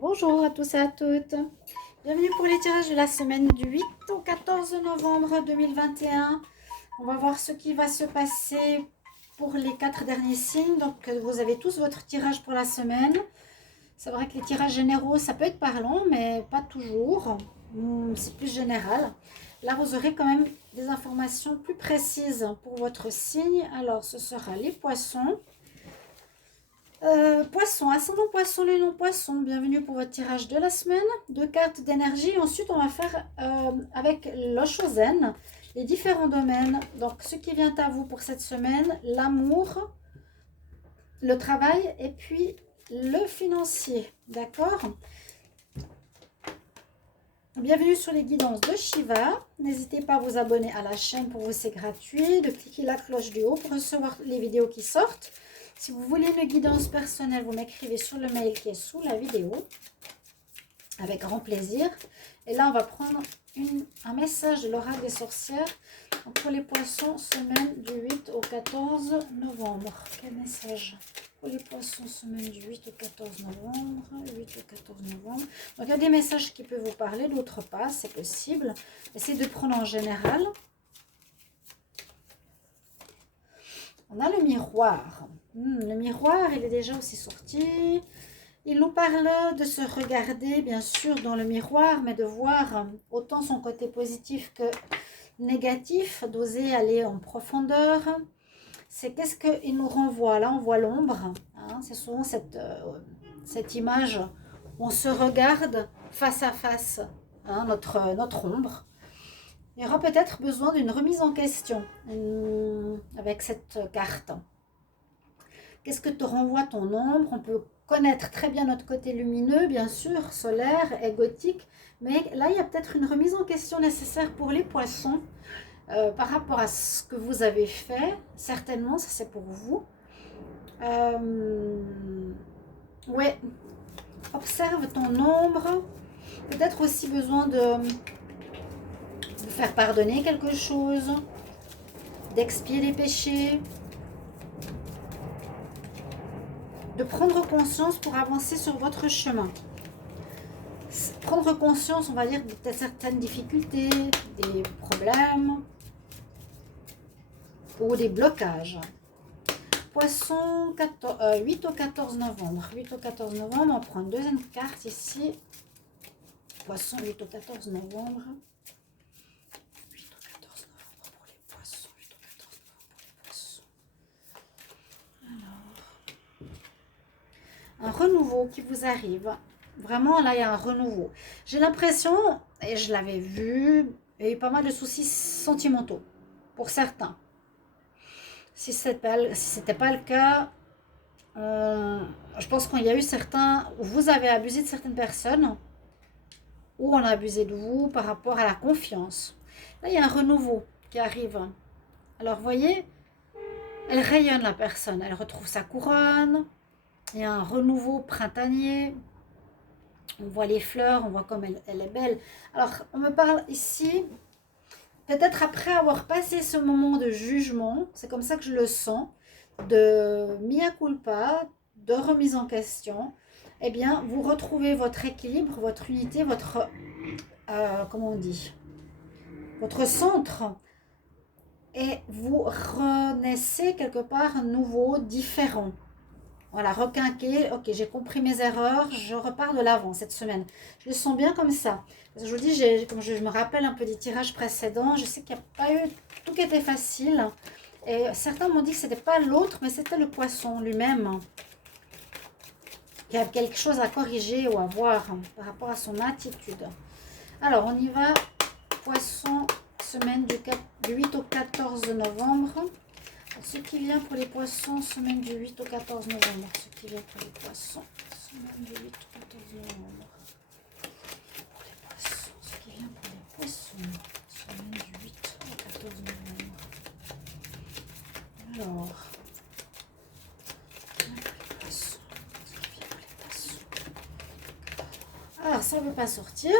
Bonjour à tous et à toutes. Bienvenue pour les tirages de la semaine du 8 au 14 novembre 2021. On va voir ce qui va se passer pour les 4 derniers signes. Donc, vous avez tous votre tirage pour la semaine. C'est vrai que les tirages généraux, ça peut être parlant, mais pas toujours. C'est plus général. Là, vous aurez quand même des informations plus précises pour votre signe. Alors, ce sera les poissons. Poisson, ascendant poisson, lune en poisson, bienvenue pour votre tirage de la semaine. 2 cartes d'énergie. Ensuite, on va faire avec l'Oshozen les différents domaines. Donc, ce qui vient à vous pour cette semaine, l'amour, le travail et puis le financier. D'accord? Bienvenue sur les guidances de Shiva. N'hésitez pas à vous abonner à la chaîne pour vous, c'est gratuit. De cliquer la cloche du haut pour recevoir les vidéos qui sortent. Si vous voulez une guidance personnelle, vous m'écrivez sur le mail qui est sous la vidéo. Avec grand plaisir. Et là, on va prendre un message de l'oracle des sorcières pour les poissons, semaine du 8 au 14 novembre. Quel message pour les poissons, semaine du 8 au 14 novembre. 8 au 14 novembre. Donc, il y a des messages qui peuvent vous parler, d'autres pas, c'est possible. Essayez de prendre en général. On a le miroir. Le miroir, il est déjà aussi sorti. Il nous parle de se regarder, bien sûr, dans le miroir, mais de voir autant son côté positif que négatif, d'oser aller en profondeur. C'est qu'est-ce qu'il nous renvoie. Là, on voit l'ombre. Hein, c'est souvent cette image où on se regarde face à face, hein, notre ombre. Il y aura peut-être besoin d'une remise en question avec cette carte. Qu'est-ce que te renvoie ton ombre? On peut connaître très bien notre côté lumineux, bien sûr, solaire, égotique, mais là, il y a peut-être une remise en question nécessaire pour les poissons par rapport à ce que vous avez fait. Certainement, ça c'est pour vous. Ouais, observe ton ombre. Peut-être aussi besoin de faire pardonner quelque chose, d'expier les péchés, de prendre conscience pour avancer sur votre chemin. Prendre conscience, on va dire, de certaines difficultés, des problèmes ou des blocages. Poisson, 8 au 14 novembre. 8 au 14 novembre, on prend une deuxième carte ici. Poisson, 8 au 14 novembre. 8 au 14 novembre pour les poissons. 8 au 14 novembre pour les poissons. Alors, un renouveau qui vous arrive. Vraiment, là, il y a un renouveau. J'ai l'impression, et je l'avais vu, il y a eu pas mal de soucis sentimentaux, pour certains. Si ce n'était pas le cas, je pense qu'il y a eu certains, vous avez abusé de certaines personnes, ou on a abusé de vous par rapport à la confiance. Là, il y a un renouveau qui arrive. Alors, vous voyez, elle rayonne la personne, elle retrouve sa couronne, il y a un renouveau printanier. On voit les fleurs, on voit comme elle est belle. Alors, on me parle ici, peut-être après avoir passé ce moment de jugement, c'est comme ça que je le sens, de mea culpa, de remise en question, eh bien, vous retrouvez votre équilibre, votre unité, votre, comment on dit, votre centre, et vous renaissez quelque part nouveau, différent. Voilà, requinquer, ok, j'ai compris mes erreurs, je repars de l'avant cette semaine. Je le sens bien comme ça. Parce que je vous dis, comme je me rappelle un peu des tirages précédents, je sais qu'il n'y a pas eu tout qui était facile. Et certains m'ont dit que ce n'était pas l'autre, mais c'était le poisson lui-même. Il y a quelque chose à corriger ou à voir par rapport à son attitude. Alors, on y va. Poisson, semaine du 8 au 14 novembre. Ce qui vient pour les poissons, semaine du 8 au 14 novembre. Ce qui vient pour les poissons, semaine du 8 au 14 novembre. Pour les poissons, ce qui vient pour les poissons, semaine du 8 au 14 novembre. Alors, les poissons, ce qui vient pour les poissons. Alors, ça ne veut pas sortir.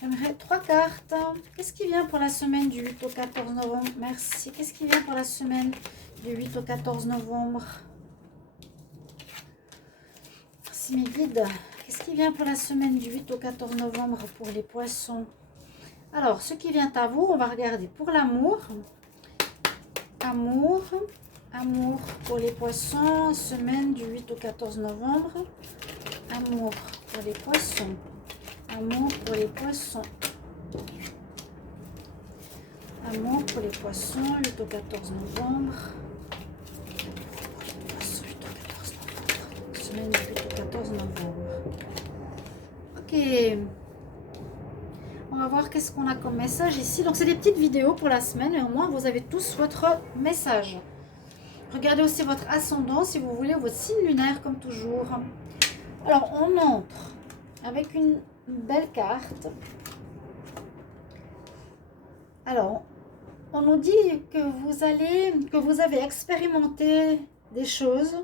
J'aimerais 3 cartes. Qu'est-ce qui vient pour la semaine du 8 au 14 novembre? Merci. Qu'est-ce qui vient pour la semaine du 8 au 14 novembre? Voici mes guides. Qu'est-ce qui vient pour la semaine du 8 au 14 novembre pour les poissons? Alors, ce qui vient à vous, on va regarder pour l'amour. Amour. Amour pour les poissons, semaine du 8 au 14 novembre. Amour pour les poissons. Amour pour les poissons. Amour pour les poissons, 8 au 14 novembre. Poissons, 8 au 14 novembre. Semaine du 8 au 14 novembre. Ok. On va voir qu'est-ce qu'on a comme message ici. Donc, c'est des petites vidéos pour la semaine. Et au moins, vous avez tous votre message. Regardez aussi votre ascendant, si vous voulez, votre signe lunaire, comme toujours. Alors, on entre avec une belle carte. Alors, on nous dit que vous avez expérimenté des choses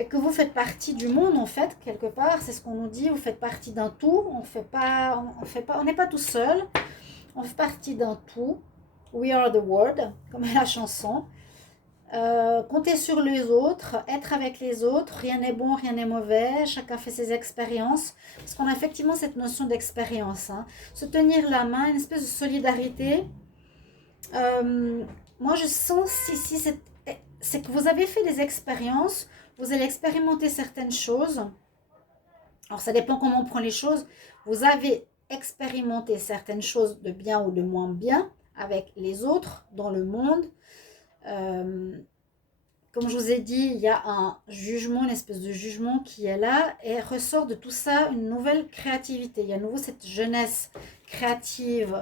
et que vous faites partie du monde, en fait, quelque part. C'est ce qu'on nous dit. Vous faites partie d'un tout. On n'est pas tout seul. On fait partie d'un tout. We are the world, comme la chanson. Compter sur les autres, être avec les autres, rien n'est bon, rien n'est mauvais, chacun fait ses expériences, parce qu'on a effectivement cette notion d'expérience, hein. Se tenir la main, une espèce de solidarité. Moi je sens ici, c'est que vous avez fait des expériences, vous allez expérimenter certaines choses, alors ça dépend comment on prend les choses, vous avez expérimenté certaines choses de bien ou de moins bien avec les autres dans le monde. Comme je vous ai dit, il y a un jugement, une espèce de jugement qui est là et ressort de tout ça une nouvelle créativité. Il y a à nouveau cette jeunesse créative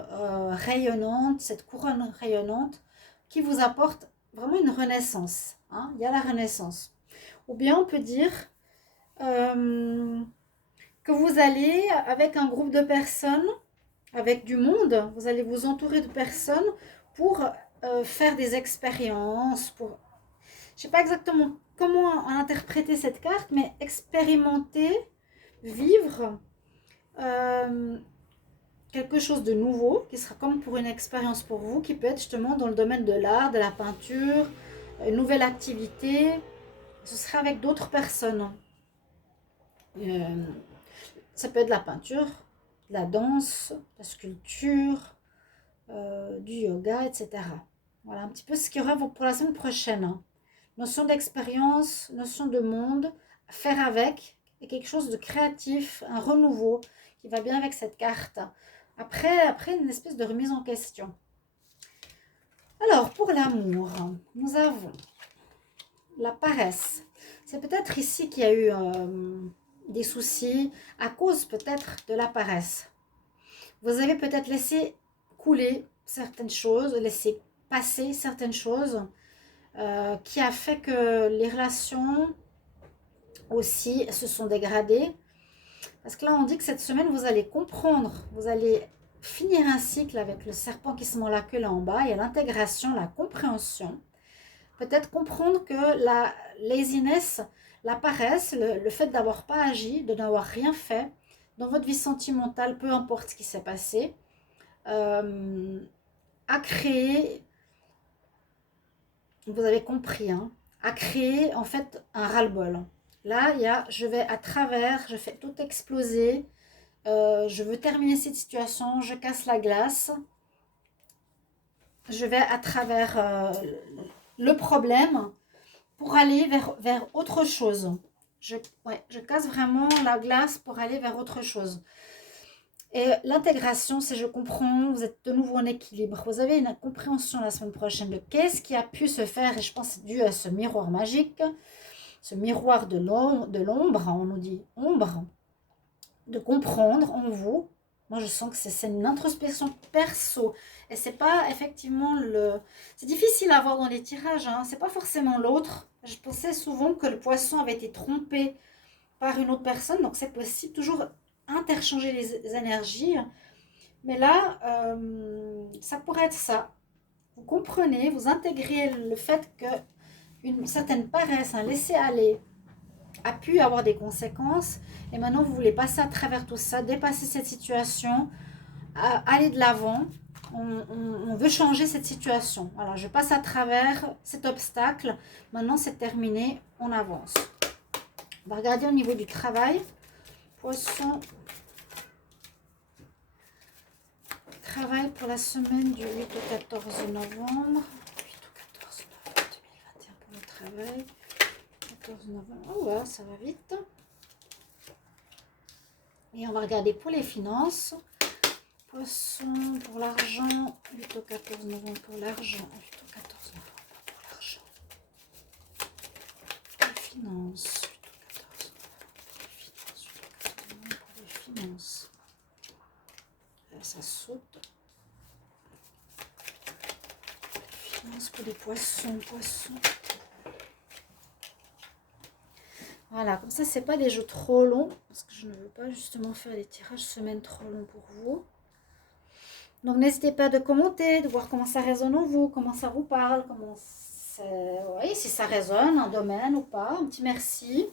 rayonnante, cette couronne rayonnante qui vous apporte vraiment une renaissance, hein. Il y a la renaissance. Ou bien on peut dire que vous allez avec un groupe de personnes, avec du monde, vous allez vous entourer de personnes pour faire des expériences, pour... Je ne sais pas exactement comment interpréter cette carte, mais expérimenter, vivre quelque chose de nouveau, qui sera comme pour une expérience pour vous, qui peut être justement dans le domaine de l'art, de la peinture, une nouvelle activité. Ce sera avec d'autres personnes. Ça peut être de la peinture, de la danse, de la sculpture, du yoga, etc. Voilà un petit peu ce qu'il y aura pour la semaine prochaine, hein. Notion d'expérience, notion de monde, faire avec, et quelque chose de créatif, un renouveau qui va bien avec cette carte. Après une espèce de remise en question. Alors, pour l'amour, nous avons la paresse. C'est peut-être ici qu'il y a eu des soucis à cause peut-être de la paresse. Vous avez peut-être laissé couler certaines choses, laissé passer certaines choses, qui a fait que les relations aussi se sont dégradées. Parce que là, on dit que cette semaine, vous allez comprendre, vous allez finir un cycle avec le serpent qui se mord la queue là en bas. Il y a l'intégration, la compréhension. Peut-être comprendre que la laziness, la paresse, le fait d'avoir pas agi, de n'avoir rien fait dans votre vie sentimentale, peu importe ce qui s'est passé, a créé... Vous avez compris, hein, à créer en fait un ras-le-bol. Là, il y a, je vais à travers, je fais tout exploser, je veux terminer cette situation, je casse la glace, je vais à travers le problème pour aller vers autre chose. Je casse vraiment la glace pour aller vers autre chose. Et l'intégration, c'est je comprends, vous êtes de nouveau en équilibre. Vous avez une compréhension la semaine prochaine de qu'est-ce qui a pu se faire. Et je pense que c'est dû à ce miroir magique, ce miroir de l'ombre, on nous dit ombre, de comprendre en vous. Moi, je sens que c'est une introspection perso. Et c'est pas effectivement le... C'est difficile à voir dans les tirages, hein. C'est pas forcément l'autre. Je pensais souvent que le poisson avait été trompé par une autre personne. Donc, c'est possible. Toujours interchanger les énergies, mais là ça pourrait être ça. Vous comprenez, vous intégrez le fait que une certaine paresse, un laisser-aller a pu avoir des conséquences et maintenant vous voulez passer à travers tout ça, dépasser cette situation, aller de l'avant. On veut changer cette situation. Voilà, je passe à travers cet obstacle, maintenant c'est terminé, on avance. On va regarder au niveau du travail. Poisson. Travail pour la semaine du 8 au 14 novembre. 8 au 14 novembre 2021 pour le travail. 14 novembre. Oh ouais, ça va vite. Et on va regarder pour les finances. Poisson pour l'argent. 8 au 14 novembre pour l'argent. 8 au 14 novembre pour l'argent. Les finances. 8 au 14 novembre pour les finances. Ça saute. Finances pour les poissons. Voilà, comme ça, c'est pas des jeux trop longs, parce que je ne veux pas justement faire des tirages semaine trop longs pour vous. Donc, n'hésitez pas de commenter, de voir comment ça résonne en vous, comment ça vous parle, comment oui, si ça résonne, un domaine ou pas. Un petit merci.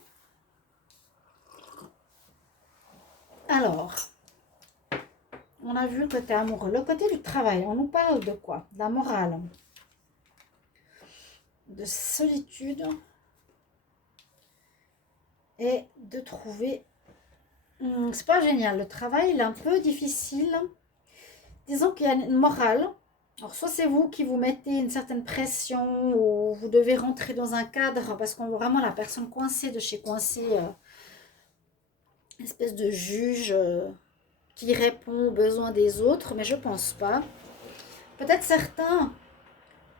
Alors, on a vu le côté amoureux. Le côté du travail, on nous parle de quoi? De la morale, de solitude et de trouver... c'est pas génial. Le travail, il est un peu difficile. Disons qu'il y a une morale. Alors, soit c'est vous qui vous mettez une certaine pression ou vous devez rentrer dans un cadre parce qu'on voit vraiment la personne coincée de chez coincé, une espèce de juge qui répond aux besoins des autres, mais je pense pas. Peut-être certains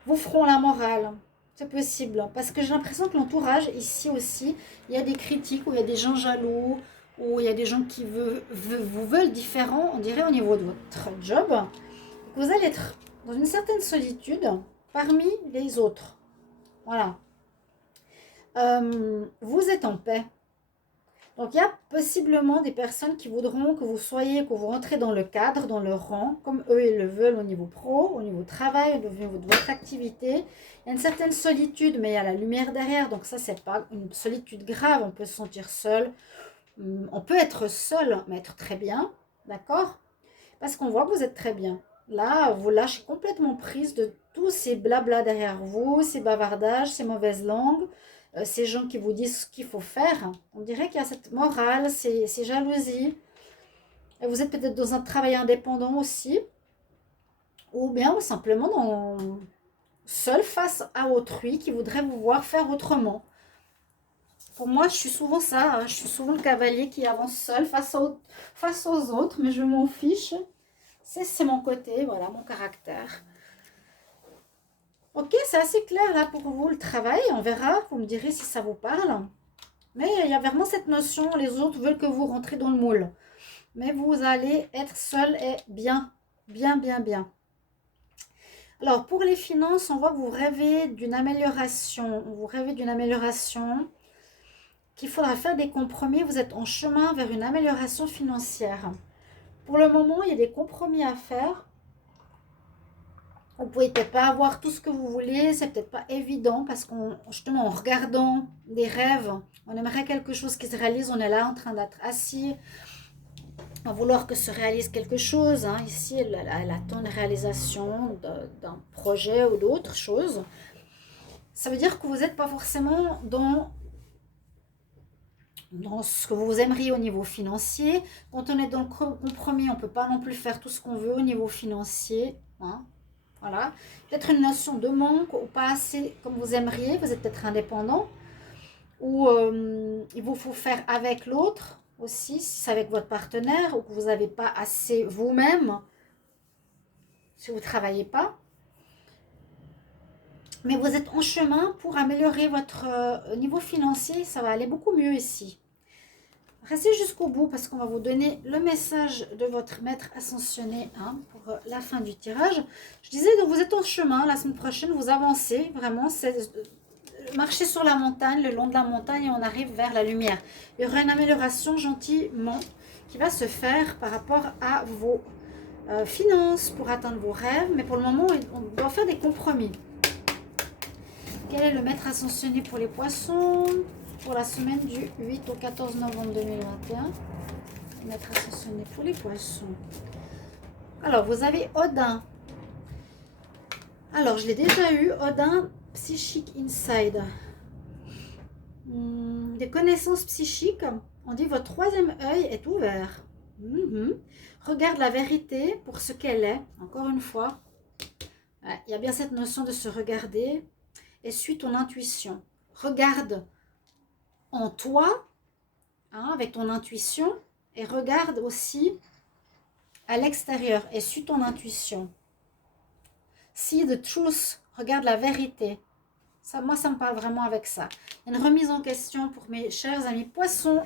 vous feront la morale. C'est possible. Parce que j'ai l'impression que l'entourage, ici aussi, il y a des critiques, où il y a des gens jaloux, où il y a des gens qui vous veulent différent, on dirait au niveau de votre job. Vous allez être dans une certaine solitude parmi les autres. Voilà. Vous êtes en paix. Donc, il y a possiblement des personnes qui voudront que vous soyez, que vous rentrez dans le cadre, dans le rang, comme eux ils le veulent au niveau pro, au niveau travail, au niveau de votre activité. Il y a une certaine solitude, mais il y a la lumière derrière. Donc ça, c'est pas une solitude grave. On peut se sentir seul. On peut être seul, mais être très bien. D'accord? Parce qu'on voit que vous êtes très bien. Là, vous lâchez complètement prise de tous ces blabla derrière vous, ces bavardages, ces mauvaises langues. Ces gens qui vous disent ce qu'il faut faire, on dirait qu'il y a cette morale, ces jalousies. Et vous êtes peut-être dans un travail indépendant aussi, ou bien simplement seul face à autrui qui voudrait vous voir faire autrement. Pour moi, je suis souvent ça, hein. Je suis souvent le cavalier qui avance seul face aux autres, mais je m'en fiche. C'est mon côté, voilà, mon caractère. Ok, c'est assez clair là pour vous le travail, on verra, vous me direz si ça vous parle. Mais il y a vraiment cette notion, les autres veulent que vous rentrez dans le moule. Mais vous allez être seul et bien. Alors pour les finances, on voit que vous rêvez d'une amélioration. Vous rêvez d'une amélioration, qu'il faudra faire des compromis. Vous êtes en chemin vers une amélioration financière. Pour le moment, il y a des compromis à faire. Vous ne pouvez peut-être pas avoir tout ce que vous voulez, c'est peut-être pas évident parce qu'en justement en regardant des rêves, on aimerait quelque chose qui se réalise, on est là en train d'être assis, à vouloir que se réalise quelque chose. Hein. Ici, elle attend une réalisation d'un projet ou d'autre chose. Ça veut dire que vous n'êtes pas forcément dans ce que vous aimeriez au niveau financier. Quand on est dans le compromis, on ne peut pas non plus faire tout ce qu'on veut au niveau financier. Hein. Voilà, peut-être une notion de manque ou pas assez comme vous aimeriez, vous êtes peut-être indépendant ou il vous faut faire avec l'autre aussi, si c'est avec votre partenaire ou que vous n'avez pas assez vous-même, si vous ne travaillez pas. Mais vous êtes en chemin pour améliorer votre niveau financier, ça va aller beaucoup mieux ici. Restez jusqu'au bout parce qu'on va vous donner le message de votre maître ascensionné hein, pour la fin du tirage. Je disais, donc vous êtes en chemin, la semaine prochaine, vous avancez vraiment, c'est marcher sur la montagne, le long de la montagne et on arrive vers la lumière. Il y aura une amélioration gentiment qui va se faire par rapport à vos finances pour atteindre vos rêves, mais pour le moment, on doit faire des compromis. Quel est le maître ascensionné pour les poissons ? Pour la semaine du 8 au 14 novembre 2021. Maître ascensionné pour les poissons. Alors, vous avez Odin. Alors, je l'ai déjà eu. Odin, Psychic Inside. des connaissances psychiques. On dit votre troisième œil est ouvert. Regarde la vérité pour ce qu'elle est. Encore une fois, il y a bien cette notion de se regarder et suis ton intuition. Regarde en toi, avec ton intuition, et regarde aussi à l'extérieur et suis ton intuition. See the truth, regarde la vérité. Ça, moi, ça me parle vraiment avec ça. Une remise en question pour mes chers amis poissons.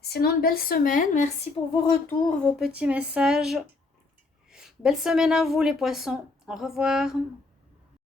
Sinon, une belle semaine. Merci pour vos retours, vos petits messages. Belle semaine à vous les poissons. Au revoir.